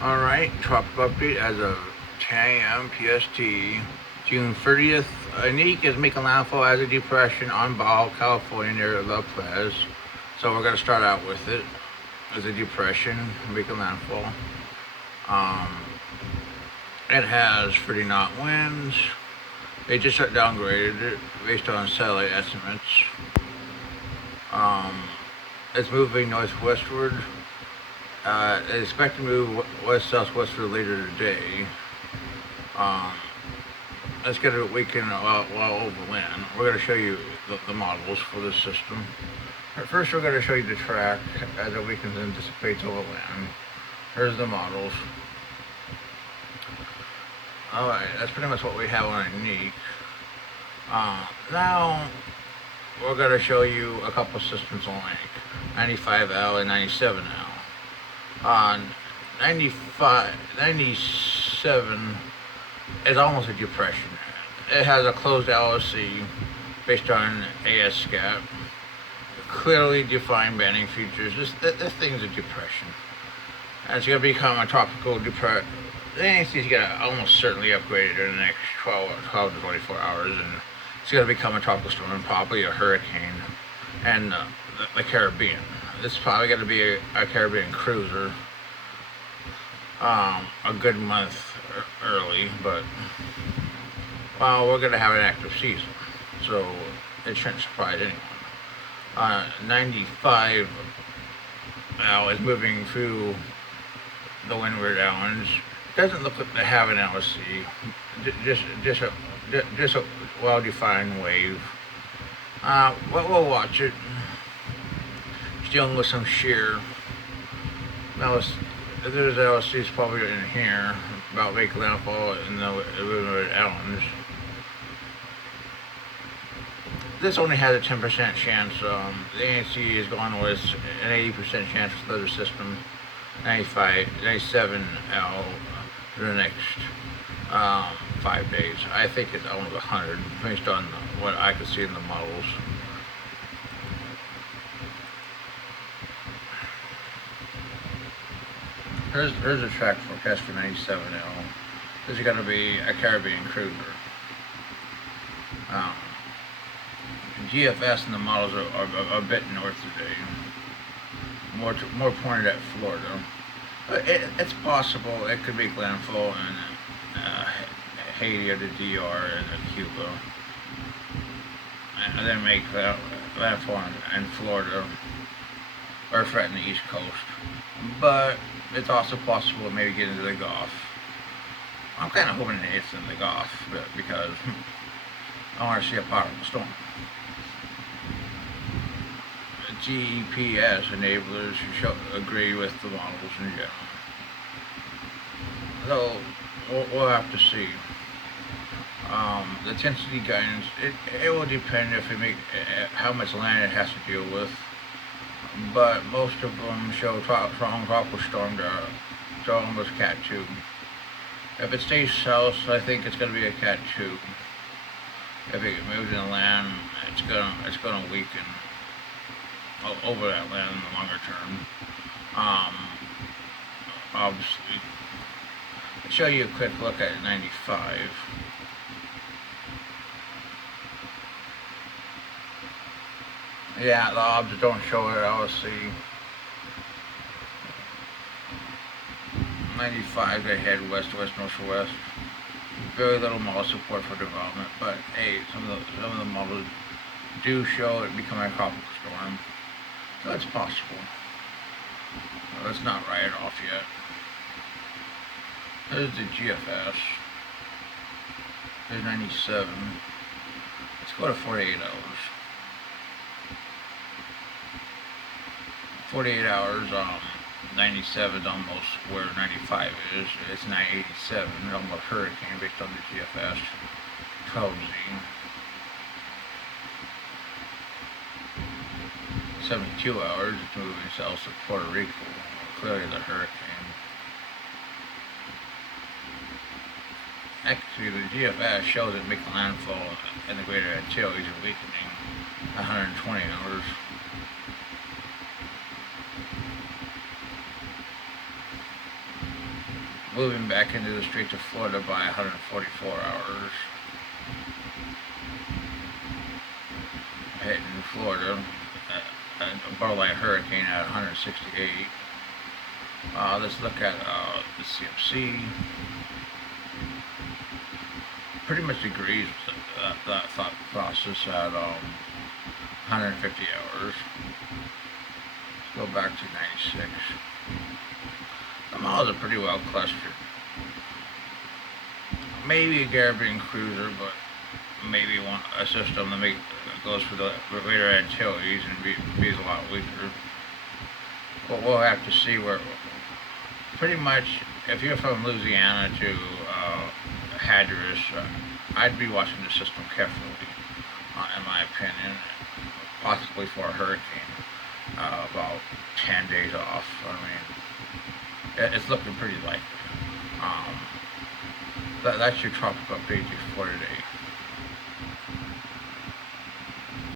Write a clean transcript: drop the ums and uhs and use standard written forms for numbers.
Alright, tropical update as of 10 a.m. PST. June 30th, Anik is making landfall as a depression on Baja, California near La Paz. So we're going to start out with it as a depression making landfall. Um, it has 30 knot winds. They just downgraded it based on satellite estimates. Um, it's moving northwestward. They expect to move west southwestward later today. Um, let's get a weekend while overland. We're going to show you the models for this system. First, we're going to show you the track as the weekend anticipates overland. Here's the models. Alright, that's pretty much what we have on Anik. Now, we're going to show you a couple systems on Anik. 95L and 97L. On 97 is almost a depression. It has a closed LLC based on AS-SCAP. Clearly defined banding features. This thing's a depression. And it's going to become a tropical depression. The ANC is going to almost certainly upgrade it in the next 12 to 24 hours, and it's going to become a tropical storm and probably a hurricane and the Caribbean. This is probably going to be a Caribbean cruiser. A good month early, but well, we're going to have an active season, so it shouldn't surprise anyone. 95 now is moving through the Windward Islands. Doesn't look like they have an LSC. Just a well-defined wave. We'll watch it. Dealing with some shear. There's LSCs probably in here about make landfall in the Windward Islands. This only has a 10% chance. The ANC is going with an 80% chance with other systems. 97L for the next 5 days. I think it's almost 100 based on what I could see in the models. Here's a track forecast for 97L. This is going to be a Caribbean cruiser. GFS and the models are a bit north today. More pointed at Florida. But it's possible it could make landfall in Haiti or the DR and Cuba. And then make landfall in Florida or threaten the East Coast. But it's also possible it maybe get into the Gulf. I'm kind of hoping it's in the Gulf because I want to see a powerful storm. GPS enablers agree with the models in general. So we'll have to see. The intensity guidance, it will depend if we make how much land it has to deal with. But most of them show strong tropical storm to almost Cat 2. If it stays south, I think it's going to be a Cat 2. If it moves inland, it's going to weaken over that land in the longer term. Obviously, I'll show you a quick look at 95. Yeah, the obs don't show it. I'll see. 95, they head west, northwest. Very little model support for development, but hey, some of the models do show it becoming a tropical storm. So it's possible. Let's not write it off yet. There's the GFS. There's 97. Let's go to 48 hours. 48 hours, 97 is almost where 95 is. It's 987, almost hurricane based on the GFS. 12Z. 72 hours, it's moving south to Puerto Rico, clearly the hurricane. Actually, the GFS shows it making landfall in the Greater Antilles and weakening 120 hours. moving back into the Straits of Florida by 144 hours. Hitting Florida, a borderline hurricane at 168. Let's look at the CMC. Pretty much agrees with that thought process at 150 hours. Let's go back to 96. The models are pretty well clustered. Maybe a Caribbean cruiser, but maybe a system that goes for the greater Antilles and be a lot weaker. But we'll have to see where. Pretty much, if you're from Louisiana to Hatteras, I'd be watching the system carefully, in my opinion, possibly for a hurricane. About 10 days off. I mean, it's looking pretty likely. That's your tropical update for today.